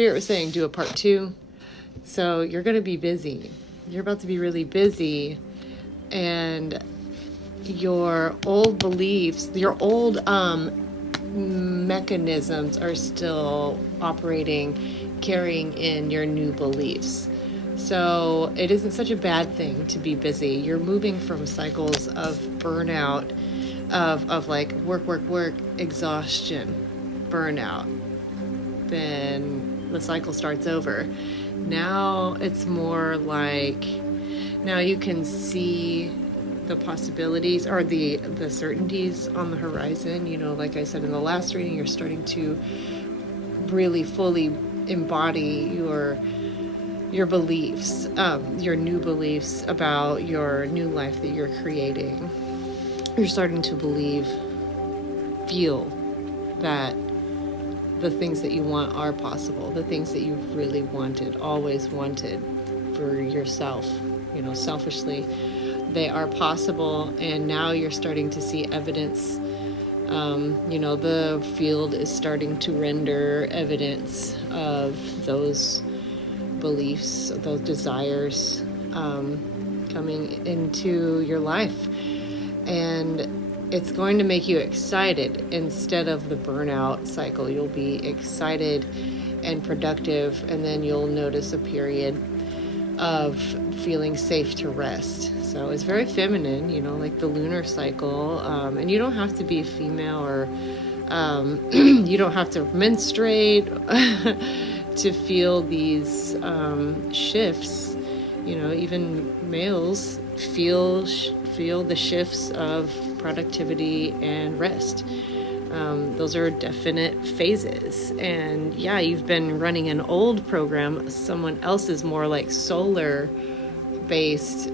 Spirit was saying do a part 2. So you're going to be busy. You're about to be really busy, and your old beliefs, your old mechanisms are still operating, carrying in your new beliefs. So it isn't such a bad thing to be busy. You're moving from cycles of burnout, of like work, exhaustion, burnout. Then the cycle starts over. Now it's more like, now you can see the possibilities or the certainties on the horizon. You know, like I said in the last reading, you're starting to really fully embody your beliefs, your new beliefs about your new life that you're creating. You're starting to feel that the things that you want are possible, the things that you've really wanted, always wanted for yourself, you know, selfishly, they are possible. And now you're starting to see evidence. You know, the field is starting to render evidence of those beliefs, those desires coming into your life. And it's going to make you excited instead of the burnout cycle. You'll be excited and productive, and then you'll notice a period of feeling safe to rest. So it's very feminine, you know, like the lunar cycle. And you don't have to be female or you don't have to menstruate to feel these shifts. You know, even males feel the shifts of productivity and rest. Those are definite phases. And yeah, you've been running an old program. Someone else's more like solar based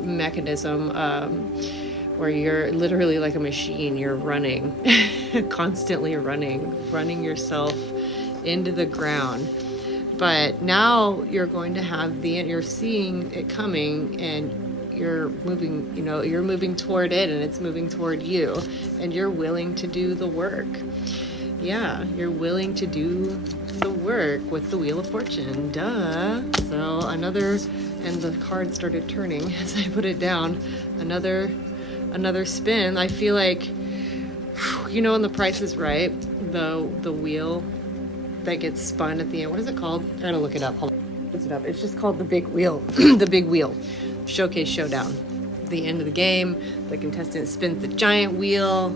mechanism, where you're literally like a machine. You're running, constantly running yourself into the ground. But now you're going to have you're seeing it coming, and you're moving, you know, you're moving toward it, and it's moving toward you, and you're willing to do the work. Yeah, you're willing to do the work with the Wheel of Fortune. Duh. So and the card started turning as I put it down. Another spin. I feel like, you know, when The Price is Right, the wheel that gets spun at the end. What is it called? I gotta look it up. Hold on. Look it up. It's just called The Big Wheel. The Big Wheel. Showcase Showdown. The end of the game, the contestant spins the giant wheel,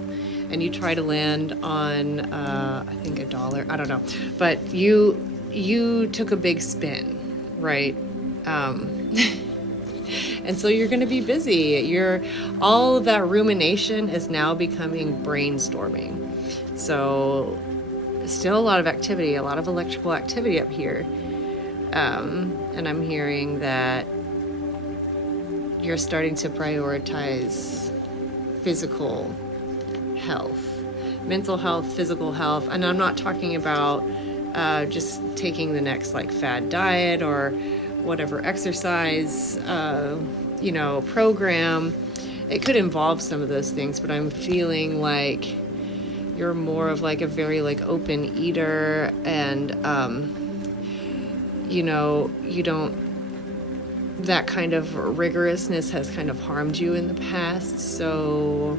and you try to land on, I think $1. I don't know. But you took a big spin, right? And so you're going to be busy. All of that rumination is now becoming brainstorming. So still a lot of activity, a lot of electrical activity up here. And I'm hearing that you're starting to prioritize physical health, mental health, physical health. And I'm not talking about just taking the next like fad diet or whatever exercise, program. It could involve some of those things, but I'm feeling like you're more of like a very like open eater, and you don't, that kind of rigorousness has kind of harmed you in the past. So,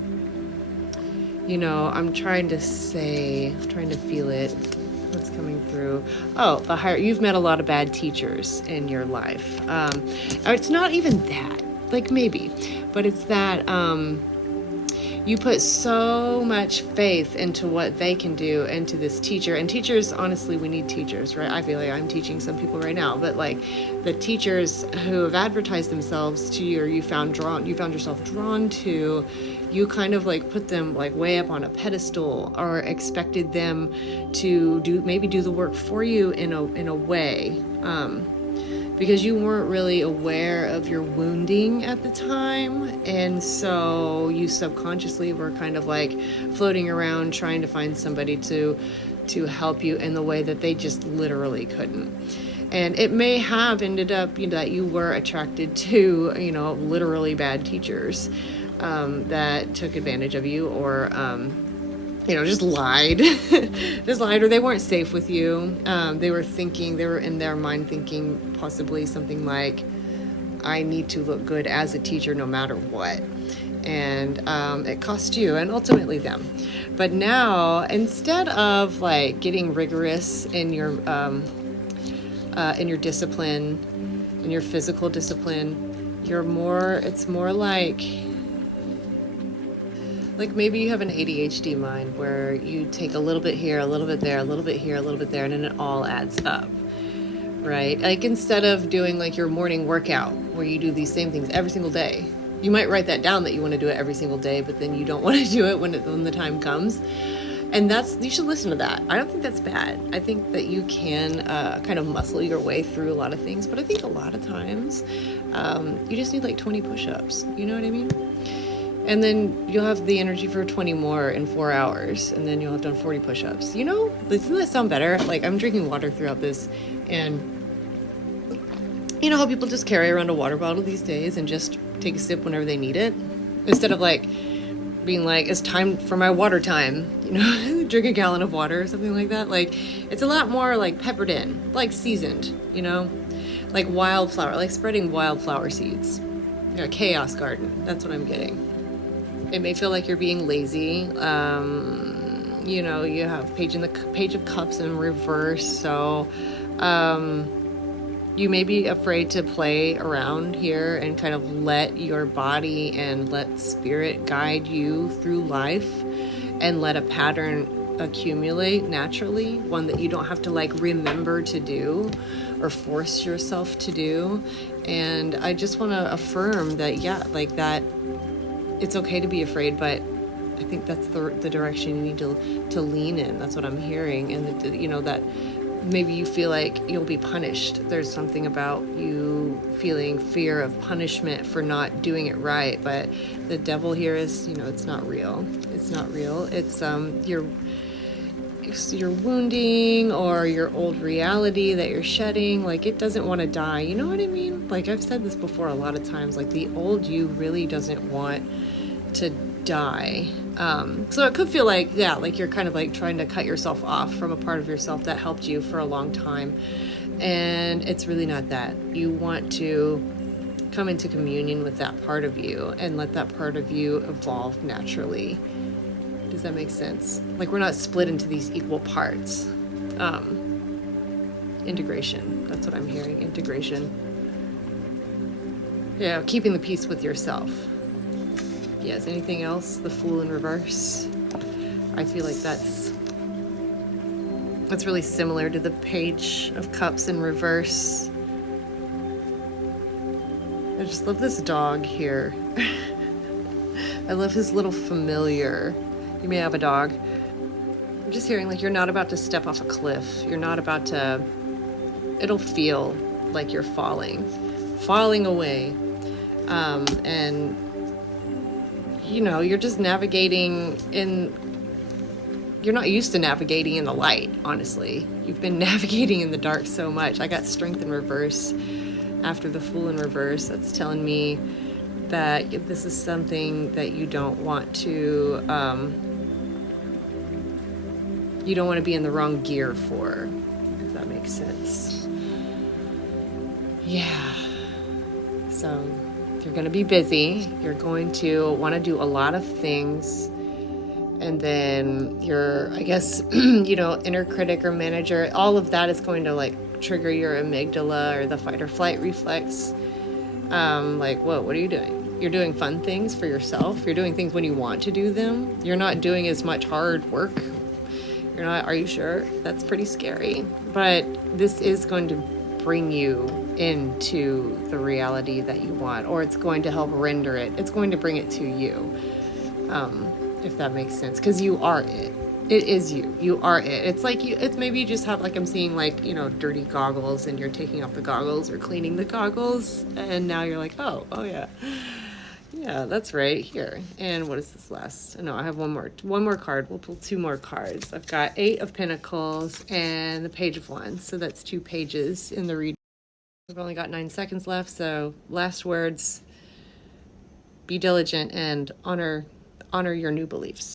I'm trying to feel it. What's coming through? Oh, you've met a lot of bad teachers in your life. It's not even that, like maybe, but it's that you put so much faith into what they can do, into this teacher. And teachers, honestly, we need teachers, right? I feel like I'm teaching some people right now, but like the teachers who have advertised themselves to you, or you found yourself drawn to, you kind of like put them like way up on a pedestal, or expected them to do the work for you in a way, because you weren't really aware of your wounding at the time. And so you subconsciously were kind of like floating around trying to find somebody to help you in the way that they just literally couldn't. And it may have ended up, that you were attracted to, literally bad teachers that took advantage of you, or just lied. Just lied, or they weren't safe with you. They were in their mind thinking possibly something like, I need to look good as a teacher no matter what. And it cost you and ultimately them. But now, instead of like getting rigorous in your discipline, in your physical discipline, it's more like maybe you have an ADHD mind where you take a little bit here, a little bit there, a little bit here, a little bit there, and then it all adds up, right? Like instead of doing like your morning workout where you do these same things every single day, you might write that down that you want to do it every single day, but then you don't want to do it when the time comes. And you should listen to that. I don't think that's bad. I think that you can kind of muscle your way through a lot of things, but I think a lot of times you just need like 20 push-ups. You know what I mean? And then you'll have the energy for 20 more in 4 hours, and then you'll have done 40 push-ups. Doesn't that sound better? Like I'm drinking water throughout this, and you know how people just carry around a water bottle these days and just take a sip whenever they need it? Instead of like being like, it's time for my water time, drink a gallon of water or something like that. Like it's a lot more like peppered in, like seasoned, like wildflower, like spreading wildflower seeds. Chaos garden. That's what I'm getting. It may feel like you're being lazy. You have page of cups in reverse. So, you may be afraid to play around here and kind of let your body and let spirit guide you through life and let a pattern accumulate naturally, one that you don't have to like remember to do or force yourself to do. And I just want to affirm that, that it's okay to be afraid, but I think that's the direction you need to lean in. That's what I'm hearing. And that maybe you feel like you'll be punished. There's something about you feeling fear of punishment for not doing it right. But the devil here is, it's not real. It's not real. It's your wounding or your old reality that you're shedding. Like it doesn't want to die. You know what I mean? Like I've said this before a lot of times, like the old you really doesn't want to die. So it could feel like, like you're kind of like trying to cut yourself off from a part of yourself that helped you for a long time. And it's really not that. You want to come into communion with that part of you and let that part of you evolve naturally. Does that make sense? Like we're not split into these equal parts. Integration. That's what I'm hearing. Integration. Yeah, keeping the peace with yourself. Yes, anything else? The Fool in reverse. I feel like that's really similar to the Page of Cups in reverse. I just love this dog here. I love his little familiar. You may have a dog. I'm just hearing like you're not about to step off a cliff. You're not about to, it'll feel like you're falling away. And you're just navigating you're not used to navigating in the light, honestly. You've been navigating in the dark so much. I got Strength in reverse after the Fool in reverse. That's telling me that this is something that you don't want to, you don't want to be in the wrong gear for, if that makes sense. Yeah. So you're going to be busy. You're going to want to do a lot of things. And then your, I guess, inner critic or manager, all of that is going to like trigger your amygdala or the fight or flight reflex. Like, whoa, what are you doing? You're doing fun things for yourself. You're doing things when you want to do them. You're not doing as much hard work. You're not, are you sure? That's pretty scary. But this is going to bring you into the reality that you want, or it's going to help render it. It's going to bring it to you. If that makes sense, because you are it. It is you. You are it. It's like it's maybe you just have, like, I'm seeing like, dirty goggles and you're taking off the goggles or cleaning the goggles. And now you're like, oh yeah. Yeah, that's right here. And what is this last? No, I have one more card. We'll pull 2 more cards. I've got 8 of Pentacles and the Page of Wands. So that's 2 pages in the read. We've only got 9 seconds left. So last words, be diligent and honor your new beliefs.